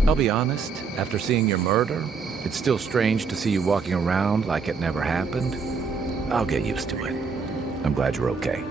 I'll be honest, after seeing your murder, it's still strange to see you walking around like it never happened. I'll get used to it. I'm glad you're okay.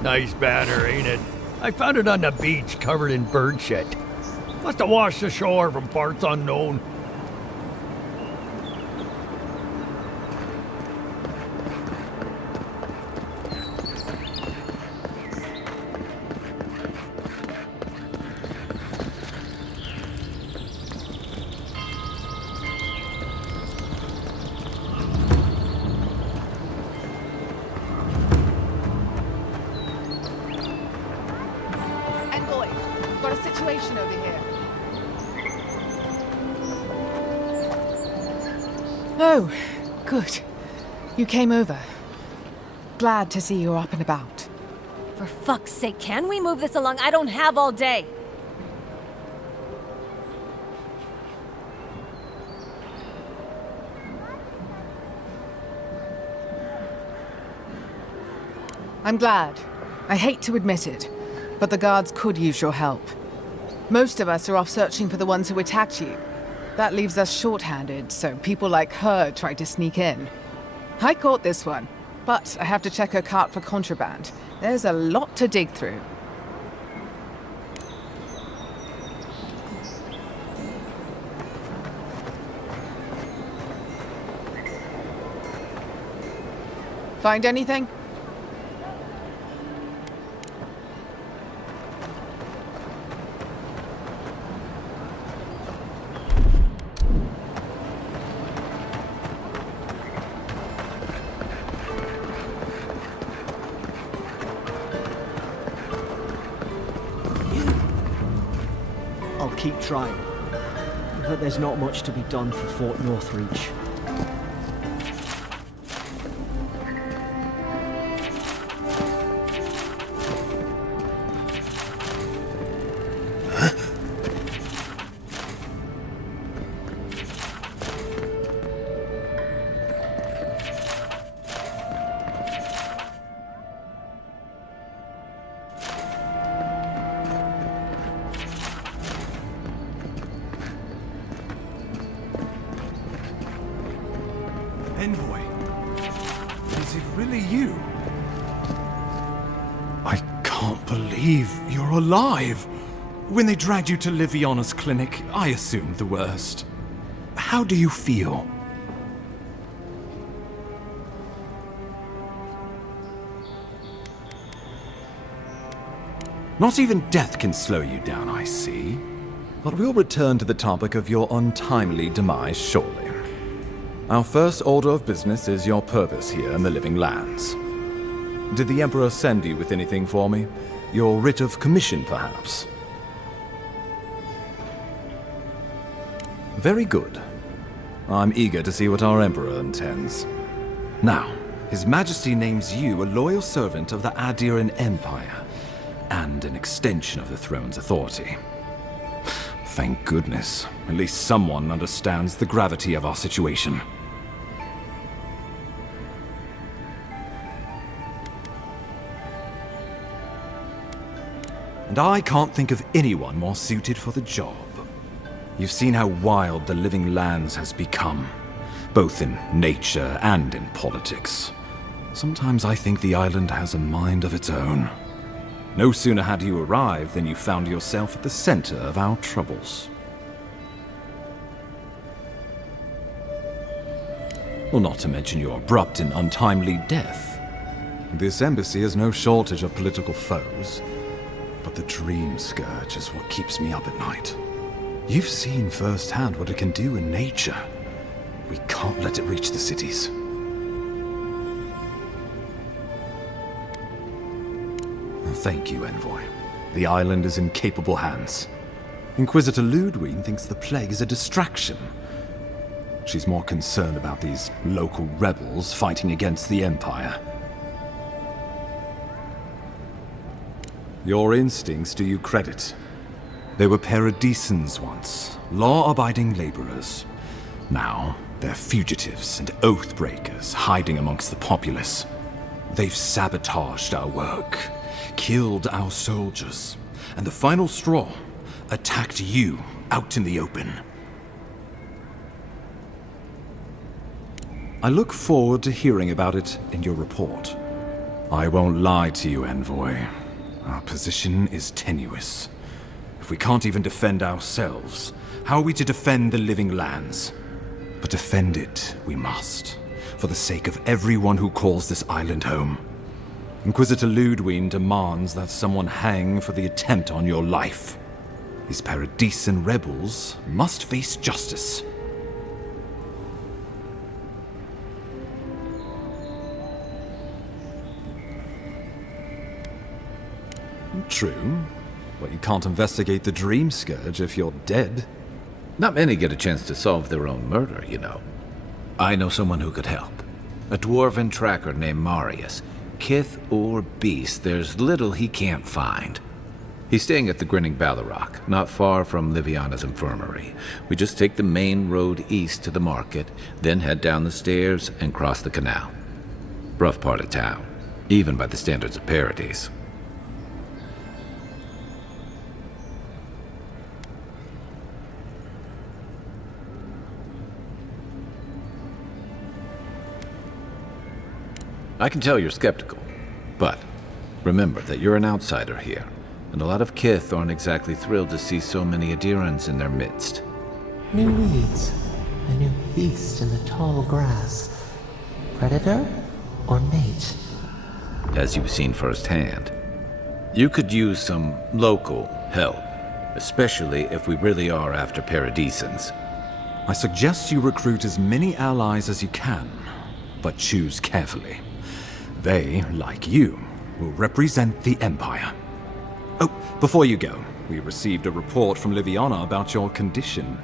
Nice banner, ain't it? I found it on the beach, covered in bird shit. Must have washed ashore from parts unknown. Over here. Oh, good. You came over. Glad to see you're up and about. For fuck's sake, can we move this along? I don't have all day. I'm glad. I hate to admit it, but the guards could use your help. Most of us are off searching for the ones who attacked you. That leaves us short-handed, so people like her try to sneak in. I caught this one, but I have to check her cart for contraband. There's a lot to dig through. Find anything? I'll keep trying, but there's not much to be done for Fort Northreach. Envoy, is it really you? I can't believe you're alive. When they dragged you to Liviana's clinic, I assumed the worst. How do you feel? Not even death can slow you down, I see. But we'll return to the topic of your untimely demise shortly. Our first order of business is your purpose here in the Living Lands. Did the Emperor send you with anything for me? Your writ of commission, perhaps? Very good. I'm eager to see what our Emperor intends. Now, His Majesty names you a loyal servant of the Adiran Empire, and an extension of the throne's authority. Thank goodness. At least someone understands the gravity of our situation. And I can't think of anyone more suited for the job. You've seen how wild the Living Lands has become, both in nature and in politics. Sometimes I think the island has a mind of its own. No sooner had you arrived than you found yourself at the center of our troubles. Well, not to mention your abrupt and untimely death. This embassy has no shortage of political foes, but the dream scourge is what keeps me up at night. You've seen firsthand what it can do in nature. We can't let it reach the cities. Thank you, Envoy. The island is in capable hands. Inquisitor Ludwig thinks the plague is a distraction. She's more concerned about these local rebels fighting against the Empire. Your instincts do you credit. They were paradisans once, law-abiding laborers. Now, they're fugitives and oath-breakers hiding amongst the populace. They've sabotaged our work, killed our soldiers, and the final straw, attacked you out in the open. I look forward to hearing about it in your report. I won't lie to you, Envoy. Our position is tenuous. If we can't even defend ourselves, how are we to defend the Living Lands? But defend it we must, for the sake of everyone who calls this island home. Inquisitor Ludwig demands that someone hang for the attempt on your life. These Paradisan rebels must face justice. True, but you can't investigate the Dream Scourge if you're dead. Not many get a chance to solve their own murder, you know. I know someone who could help. A dwarven tracker named Marius. kith or beast, there's little he can't find. He's staying at the Grinning Ballarrock, not far from Liviana's infirmary. We just take the main road east to the market, then head down the stairs and cross the canal. Rough part of town, even by the standards of Paradise. I can tell you're skeptical, but remember that you're an outsider here, and a lot of kith aren't exactly thrilled to see so many Adirans in their midst. New weeds, a new beast in the tall grass. Predator or mate? As you've seen firsthand, you could use some local help, especially if we really are after Paradisans. I suggest you recruit as many allies as you can, but choose carefully. They, like you, will represent the Empire. Oh, before you go, we received a report from Liviana about your condition.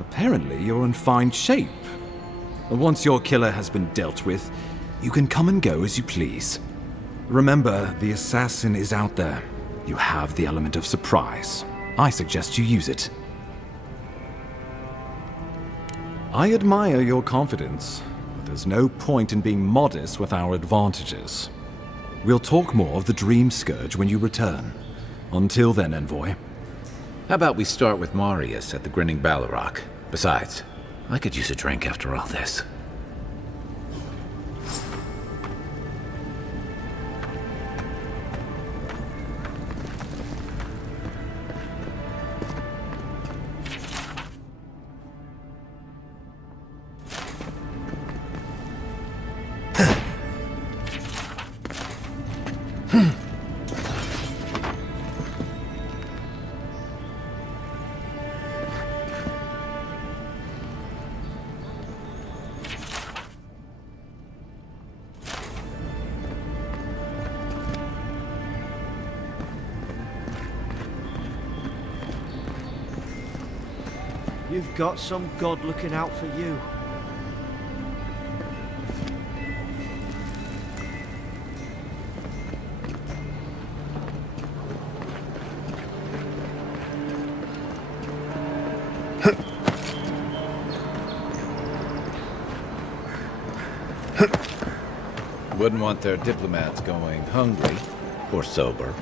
Apparently, you're in fine shape. Once your killer has been dealt with, you can come and go as you please. Remember, the assassin is out there. You have the element of surprise. I suggest you use it. I admire your confidence, but there's no point in being modest with our advantages. We'll talk more of the Dream Scourge when you return. Until then, Envoy. How about we start with Marius at the Grinning Ballarrock? Besides, I could use a drink after all this. You've got some god looking out for you. Wouldn't want their diplomats going hungry or sober.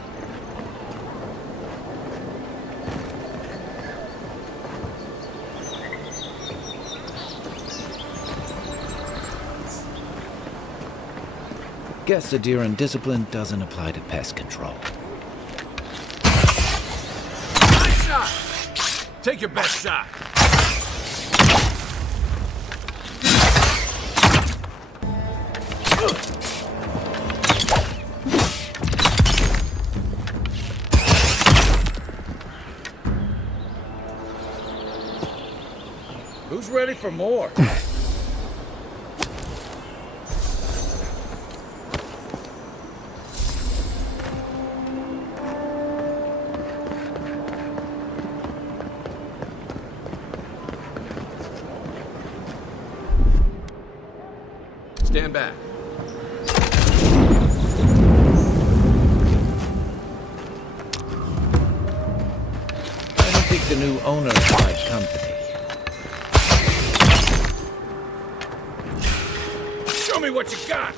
Guess Adiran discipline doesn't apply to pest control. Nice shot! Take your best shot. Who's ready for more? Stand back. I don't think the new owner is my company. Show me what you got!